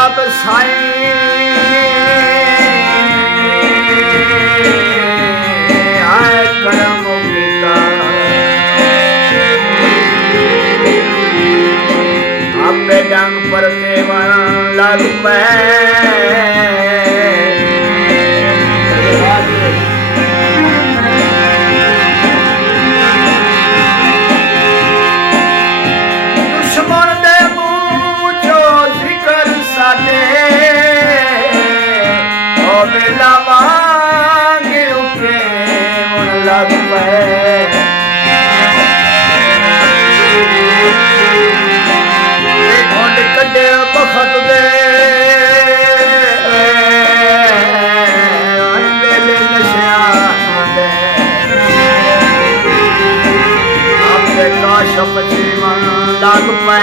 आप साईं आए करम पिता आपे डंग पर सेवन लग पे लग पे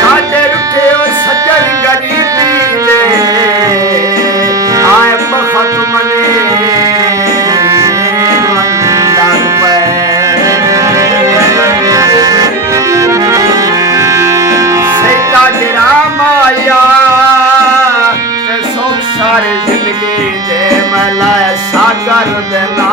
साडे रुठे सज्जन गरीबी दे आए बखत मने लग पे सैता जरा माया ते सुख सारी जिंदगी दे मला सागर देना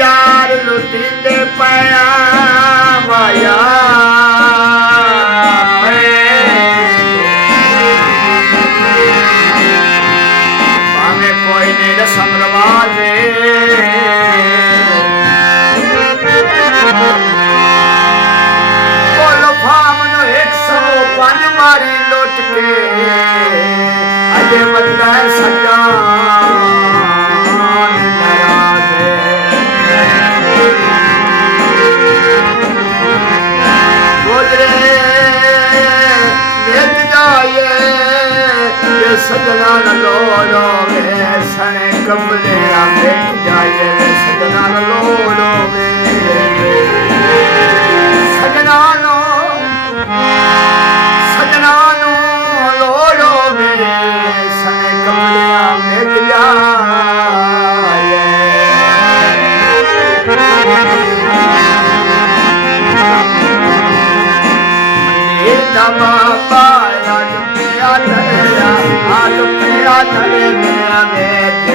यार लुटी दे पाया वाया भावे कोई नहीं रसम रवाजे बोलो फामनो 105 मारी लौट के अजय बदला सजा सजना लोड़ो वे सने कमले बैठ जाए सजना लोड़ो वे सजना नो लोड़ो वे सने कमले बैठ जाए बाबा Hare